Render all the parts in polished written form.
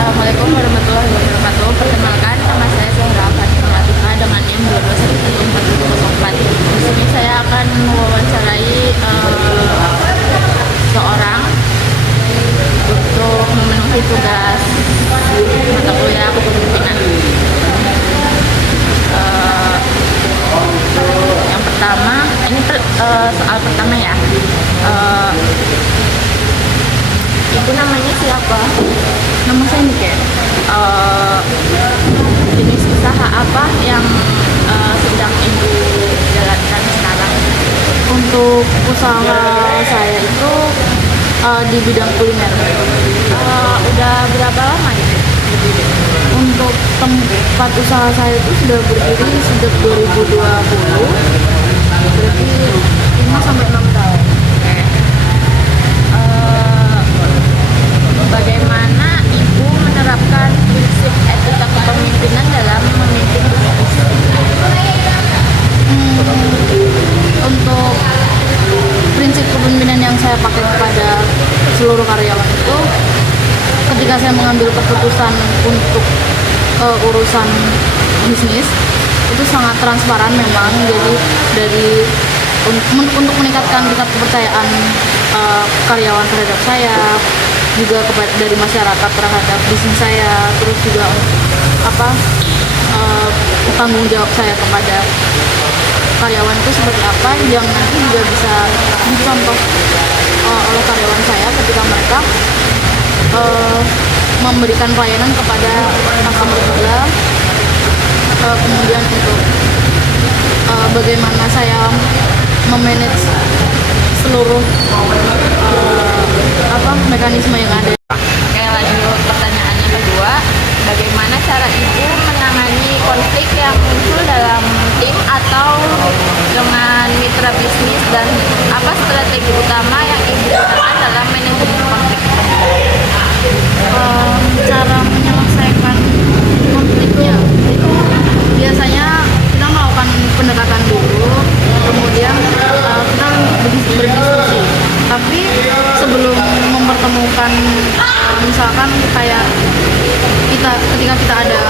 Assalamualaikum warahmatullahi wabarakatuh. Perkenalkan, nama saya Zahra Fatimah Latifah dengan NIM 12174004. Di sini saya akan mewawancarai seorang untuk memenuhi tugas mata kuliah kepemimpinan. Yang pertama, ini soal pertama ya. Ibu namanya siapa? Nama saya Nike. Jenis usaha apa yang sedang ibu jalankan sekarang? Untuk usaha saya itu di bidang kuliner. Udah berapa lama itu? Untuk tempat usaha saya itu sudah berdiri sejak 2020, berarti 5 sampai 6 tahun. Oke. Bagaimana ibu menerapkan prinsip etika kepemimpinan dalam memimpin bisnis? Untuk prinsip kepemimpinan yang saya pakai kepada seluruh karyawan itu, ketika saya mengambil keputusan untuk urusan bisnis itu sangat transparan memang. Jadi untuk meningkatkan tingkat kepercayaan karyawan terhadap saya, juga dari masyarakat terhadap bisnis saya, terus juga tanggung jawab saya kepada karyawan itu seperti apa yang nanti juga bisa dicontoh oleh karyawan saya ketika mereka memberikan pelayanan kepada customer juga. Kemudian untuk bagaimana saya memanage seluruh mekanisme yang ada. Oke, lanjut pertanyaan yang kedua. Bagaimana cara ibu menangani konflik yang muncul dalam tim atau dengan mitra bisnis, dan apa strategi utama yang ibu gunakan dalam manajemen konflik? Cara menyelesaikan konfliknya itu biasanya kita melakukan pendekatan dulu, kemudian kita berdiskusi. Tapi sebelum mempertemukan, misalkan kayak ketika kita ada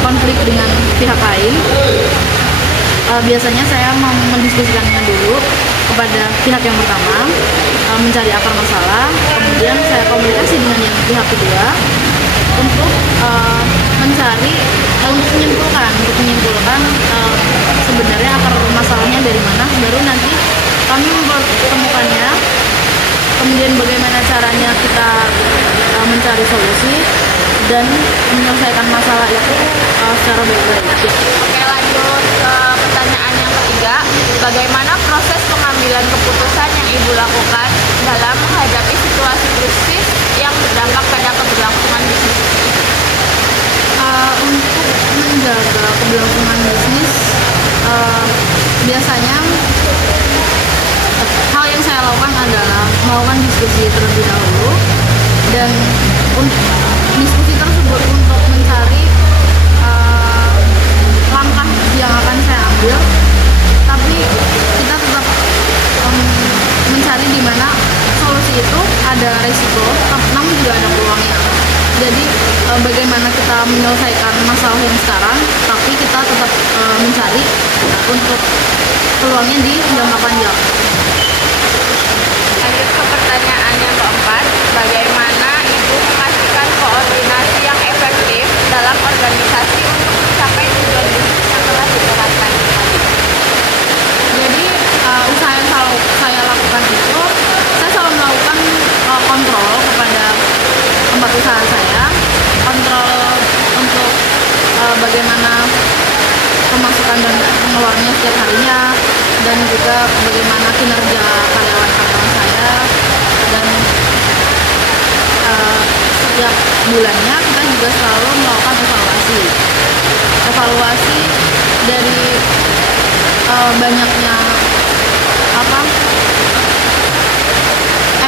konflik dengan pihak lain, biasanya saya mendiskusikannya dulu kepada pihak yang pertama, mencari akar masalah, kemudian saya komunikasi dengan yang pihak kedua untuk menyimpulkan sebenarnya akar masalahnya dari mana, baru nanti kami mempertemukannya, kemudian bagaimana caranya kita mencari solusi dan menyelesaikan masalah itu secara baik-baik. Oke, lanjut ke pertanyaan yang ketiga. Bagaimana proses pengambilan keputusan yang ibu lakukan dalam menghadapi situasi krisis yang berdampak pada keberlangsungan bisnis? Untuk menjaga keberlangsungan bisnis, biasanya hal yang saya lakukan adalah melakukan diskusi terlebih dahulu, dan diskusi tersebut untuk mencari langkah yang akan saya ambil, tapi kita tetap mencari di mana solusi itu ada resiko namun juga ada peluangnya. Jadi bagaimana kita menyelesaikan masalah yang sekarang, tapi kita tetap mencari untuk peluangnya di jangka panjang. Lanjut ke pertanyaan yang keempat. Bagaimana ibu memastikan koordinasi yang efektif dalam organisasi untuk mencapai tujuan bisnis yang telah ditetapkan? Jadi usaha yang saya lakukan itu, saya selalu melakukan kontrol kepada tempat usaha saya, kontrol untuk bagaimana pemasukan dan pengeluarannya setiap harinya, dan juga bagaimana kinerja karyawan-karyawan saya, dan setiap bulannya kita juga selalu melakukan evaluasi dari banyaknya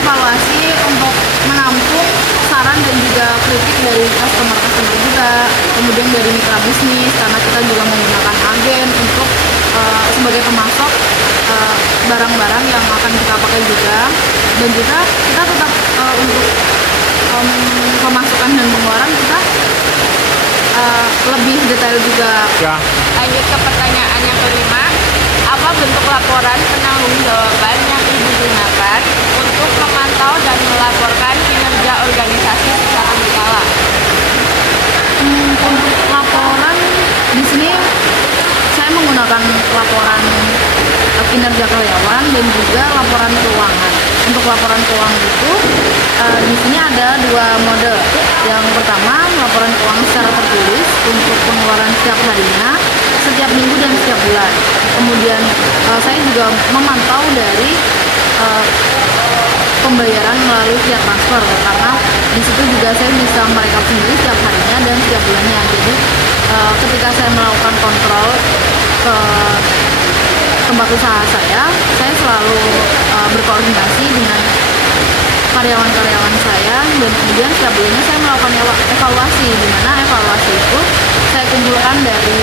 evaluasi untuk menampung saran dan juga kritik dari customer juga, kemudian dari mitra bisnis, karena kita juga menggunakan agen untuk sebagai pemasok barang-barang yang akan kita pakai juga, dan juga kita tetap untuk pemasukan dan pengeluaran kita lebih detail juga. Ya. Lanjut ke pertanyaan yang kelima. Apa bentuk laporan penanggung-jawaban yang Ibu gunakan untuk memantau dan melaporkan kinerja organisasi secara berkala? Untuk laporan di sini saya menggunakan laporan kinerja karyawan dan juga laporan keuangan. Untuk laporan keuangan itu di sini ada dua mode. Yang pertama, laporan keuangan secara tertulis untuk pengeluaran setiap harinya, setiap minggu dan setiap bulan. Kemudian saya juga memantau dari pembayaran melalui via transfer, karena di situ juga saya bisa merekap sendiri setiap harinya dan setiap bulannya. Jadi ketika saya melakukan kontrol ke tempat usaha saya selalu berkoordinasi dengan karyawan-karyawan saya, dan kemudian setiap bulannya saya melakukan evaluasi, di mana evaluasi itu saya kumpulkan dari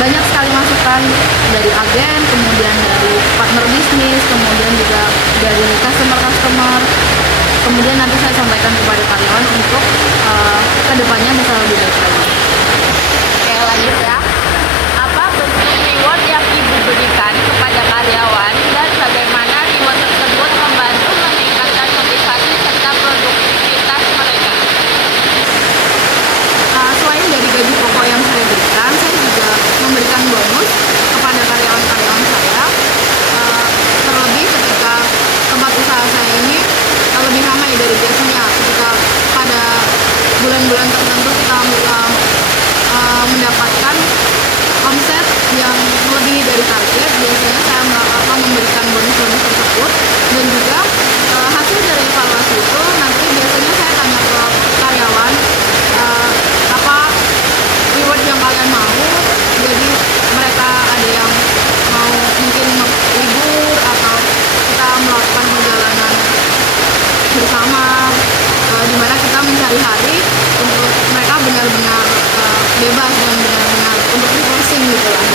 banyak sekali masukan dari agen, kemudian dari partner bisnis, kemudian juga dari customer, kemudian nanti saya sampaikan kepada karyawan untuk kedepannya bisa lebih baik lagi. Oke, lanjut ya. Apa bentuk reward yang Ibu berikan kepada karyawan dan bagaimana reward tersebut membantu meningkatkan motivasi serta produktivitas mereka? Selain dari gaji pokok yang saya berikan, saya juga memberikan bonus kepada karyawan-karyawan saya. Terlebih ketika tempat usaha saya ini lebih ramai dari biasanya. Ketika pada bulan-bulan tertentu kita mendapatkan omset yang lebih dari target, biasanya saya memberikan bonus-bonus tersebut. Dan juga hasil dari evaluasi itu nanti biasanya saya tanya ke karyawan, apa reward yang kalian mau. Jadi mereka ada yang mau mungkin libur atau kita melakukan perjalanan bersama, dimana kita mencari hari untuk mereka benar-benar bebas dan benar-benar untuk refreshing gitu lah.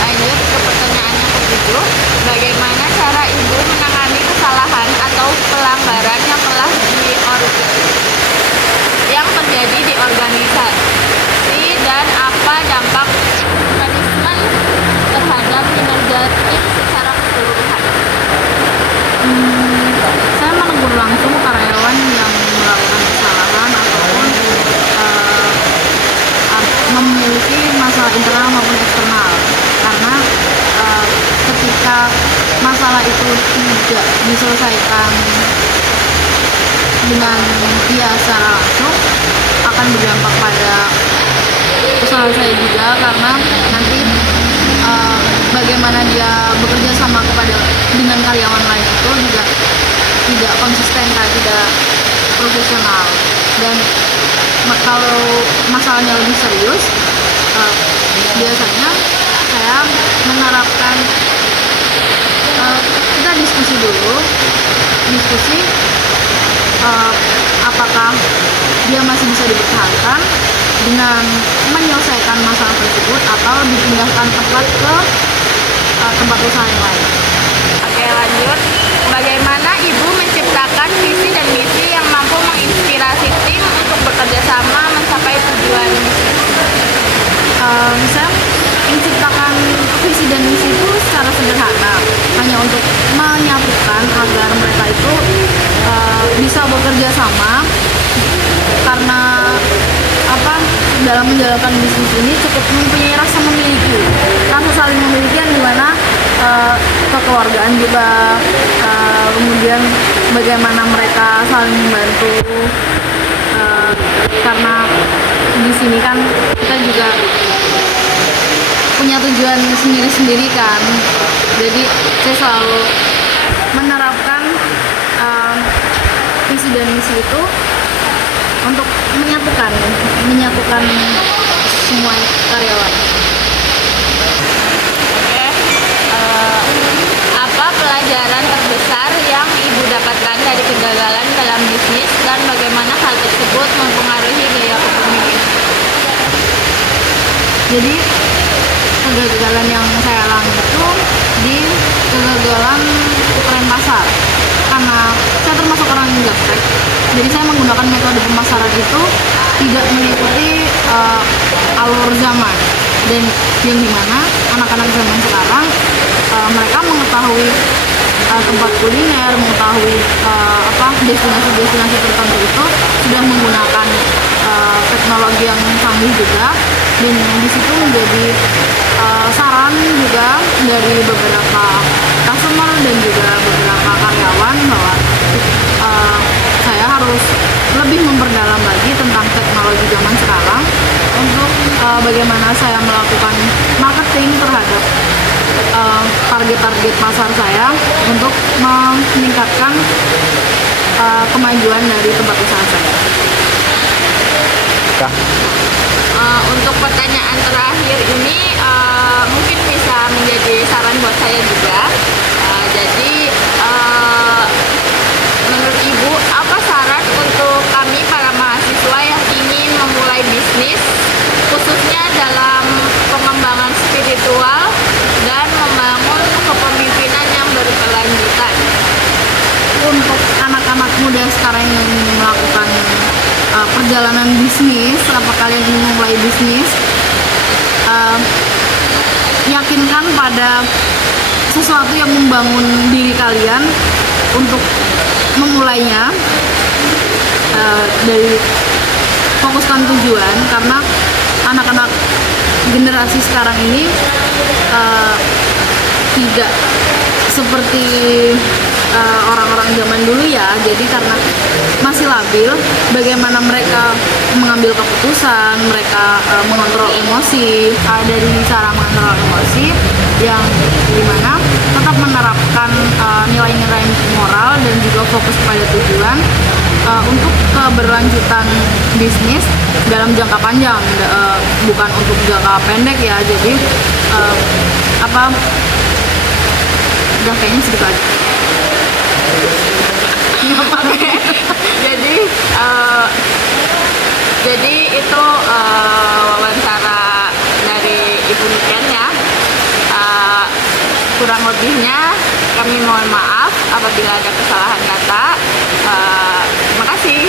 Lanjut ke pertanyaan yang ketujuh. Bagaimana cara Ibu menangani kesalahan atau pelanggaran yang terjadi di organisasi, dan apa dampak manajemen terhadap kinerja tim secara keseluruhan? Saya menegur langsung karyawan yang melakukan kesalahan ataupun memiliki masalah internal maupun eksternal, karena ketika masalah itu tidak diselesaikan dengan dia secara langsung, akan berdampak pada usaha saya juga, karena nanti bagaimana dia bekerja sama dengan karyawan lain itu juga tidak konsisten, tidak profesional. Dan kalau masalahnya lebih serius, biasanya saya menerapkan kita diskusi dulu, apakah dia masih bisa dipertahankan dengan menyelesaikan masalah tersebut atau dipindahkan tempat ke tempat usaha yang lain. Oke, lanjut. Bagaimana Ibu menciptakan visi dan misi yang mampu menginspirasi tim untuk bekerja sama mencapai tujuan? Saya menciptakan visi dan misi itu secara sederhana, hanya untuk menyatukan agar mereka itu bisa bekerja sama, karena dalam menjalankan bisnis ini cukup mempunyai rasa saling memiliki, yang dimana kekeluargaan juga, kemudian bagaimana mereka saling membantu, karena di sini kan kita juga punya tujuan sendiri-sendiri kan. Jadi saya selalu menerapkan visi dan misi itu untuk menyatukan semua karyawan. Oke. Apa pelajaran terbesar yang Ibu dapatkan dari kegagalan dalam bisnis, dan bagaimana hal tersebut mempengaruhi gaya kepemimpinan? Jadi kegagalan yang saya alami itu di kegagalan ukuran pasar, karena saya termasuk orang yang gaptek. Jadi saya menggunakan metode pemasaran itu tidak mengikuti alur zaman, dan yang dimana anak-anak zaman sekarang mereka mengetahui tempat kuliner, mengetahui destinasi-destinasi tertentu itu sudah menggunakan teknologi yang canggih juga, dan di situ menjadi saran juga dari beberapa customer dan juga beberapa karyawan bahwa saya harus lebih memperdalam lagi tentang teknologi zaman sekarang untuk bagaimana saya melakukan marketing terhadap target-target pasar saya untuk meningkatkan kemajuan dari tempat usaha saya. Untuk pertanyaan terakhir ini mungkin bisa menjadi saran buat saya juga. Jadi menurut Ibu, apa saran untuk kami para mahasiswa yang ingin memulai bisnis, khususnya dalam pengembangan spiritual dan membangun kepemimpinan yang berkelanjutan? Untuk anak-anak muda sekarang yang ingin melakukan perjalanan bisnis, apa kalian ingin memulai bisnis, yakinkan pada sesuatu yang membangun diri kalian untuk memulainya, dari fokuskan tujuan, karena anak-anak generasi sekarang ini tidak seperti orang-orang zaman dulu ya. Jadi karena masih labil, bagaimana mereka mengambil keputusan, mereka mengontrol emosi, dari cara mengontrol emosi yang dimana tetap menerapkan nilai-nilai moral dan juga fokus pada tujuan untuk keberlanjutan bisnis dalam jangka panjang, bukan untuk jangka pendek ya. Jadi udah kayaknya segitu aja. Jadi itu wawancara dari Ibu Niken ya. Kurang lebihnya kami mohon maaf apabila ada kesalahan kata. Terima kasih.